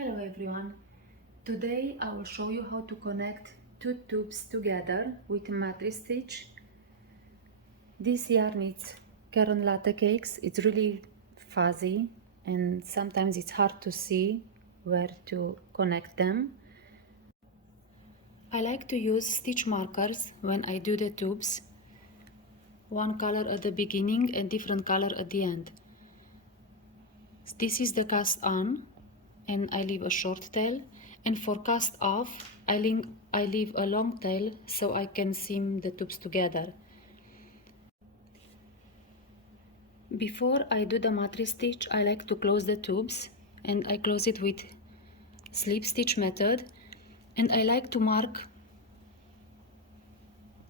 Hello everyone. Today I will show you how to connect two tubes together with mattress stitch. This yarn is Caron Latte-Cakes. It's really fuzzy and sometimes it's hard to see where to connect them. I like to use stitch markers when I do the tubes. One color at the beginning and different color at the end. This is the cast on and I leave a short tail, and for cast off I leave a long tail so I can seam the tubes together. Before I do the mattress stitch, I like to close the tubes, and I close it with slip stitch method, and I like to mark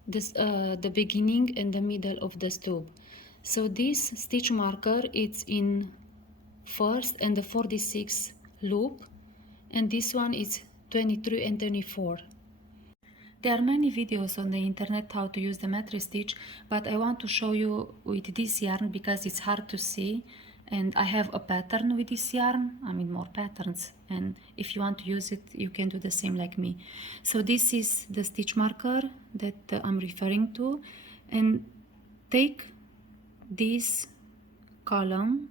this, the beginning and the middle of this tube. So this stitch marker is in first and the 46 loop, and this one is 23 and 24. There are many videos on the internet how to use the mattress stitch, but I want to show you with this yarn because it's hard to see, and I have a pattern with this yarn, more patterns, and if you want to use it you can do the same like me. So this is the stitch marker that I'm referring to, and take this column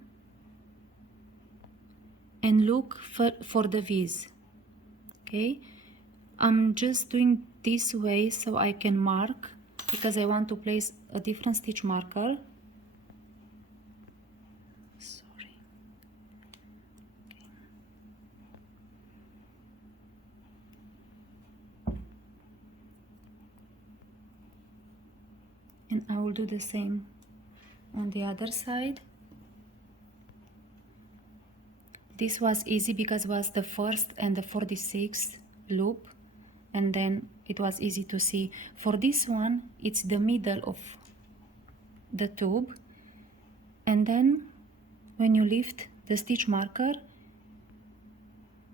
and look for the V's. Okay, I'm just doing this way so I can mark, because I want to place a different stitch marker. Sorry. Okay. And I will do the same on the other side. This was easy because it was the first and the 46th loop, and then it was easy to see. For this one, it's the middle of the tube, and then when you lift the stitch marker,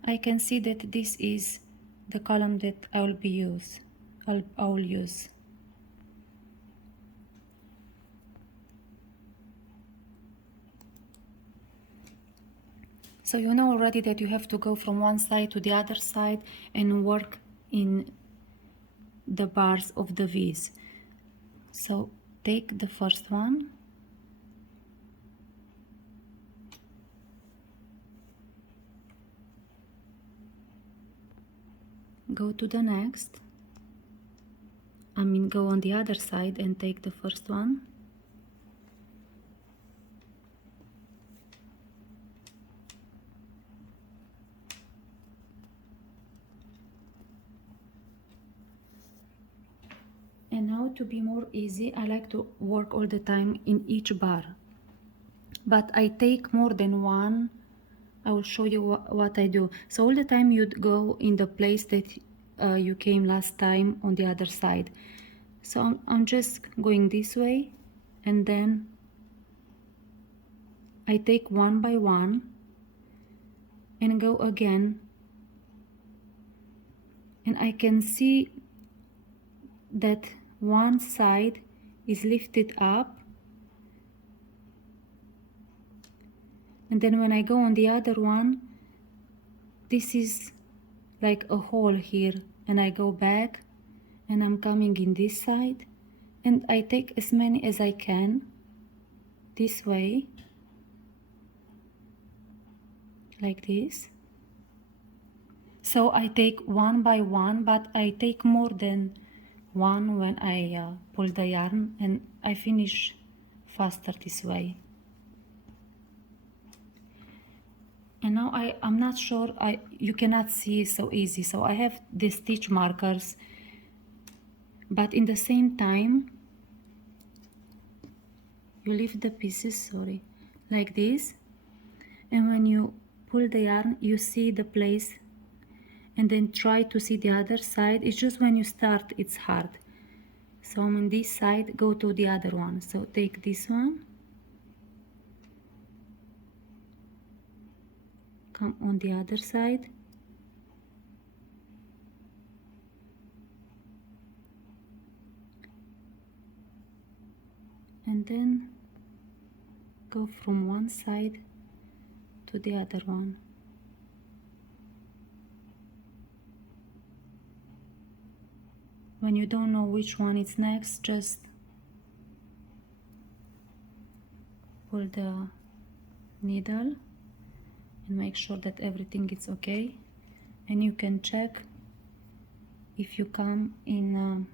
I can see that this is the column that I will use. So you know already that you have to go from one side to the other side and work in the bars of the V's. So take the first one, go to the next, go on the other side and take the first one, and now to be more easy, I like to work all the time in each bar, but I take more than one. I will show you what I do. So all the time you'd go in the place that you came last time on the other side. So I'm just going this way, and then I take one by one and go again, and I can see that one side is lifted up, and then when I go on the other one, this is like a hole here, and I go back and I'm coming in this side, and I take as many as I can this way, like this. So I take one by one, but I take more than one when I pull the yarn, and I finish faster this way. And now I'm not sure, you cannot see so easy, so I have the stitch markers, but in the same time you lift the pieces, like this, and when you pull the yarn you see the place, and then try to see the other side. It's just when you start it's hard. So I'm on this side, go to the other one. So take this one, come on the other side, and then go from one side to the other one. when you don't know which one is next, just pull the needle and make sure that everything is okay, and you can check if you come in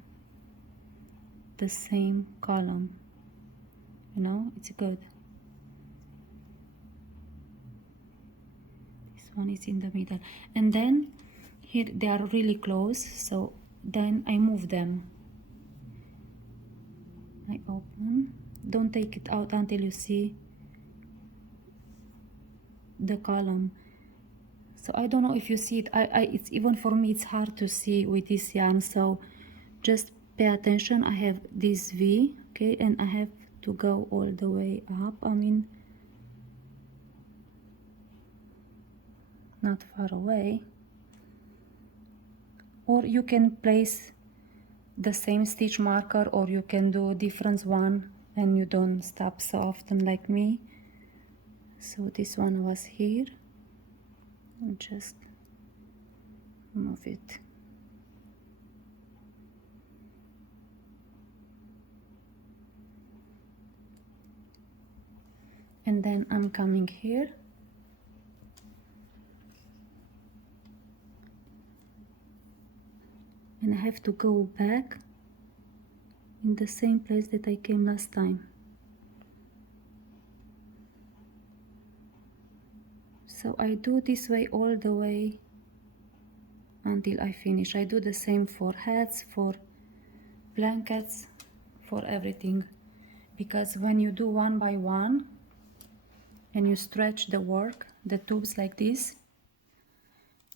the same column, you know, it's good. This one is in the middle, and then here they are really close, so then I move them. I open, don't take it out until you see the column. So I don't know if you see it. It's even for me it's hard to see with this yarn, so just pay attention. I have this V, okay, and I have to go all the way up. I mean, not far away. Or you can place the same stitch marker, or you can do a different one and you don't stop so often like me. So this one was here, and just move it. And then I'm coming here and I have to go back in the same place that I came last time. So I do this way all the way until I finish. I do the same for hats, for blankets, for everything, because when you do one by one and you stretch the work, the tubes like this,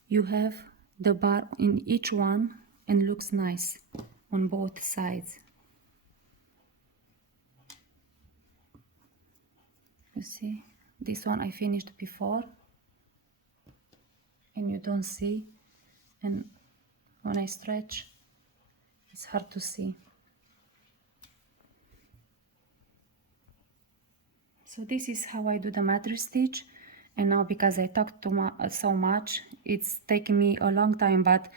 you have the bar in each one and looks nice on both sides. You see, this one I finished before and you don't see, and when I stretch it's hard to see. So this is how I do the mattress stitch. And now, because I talked so much, it's taking me a long time, but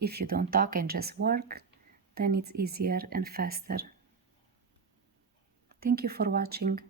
if you don't talk and just work, then it's easier and faster. Thank you for watching.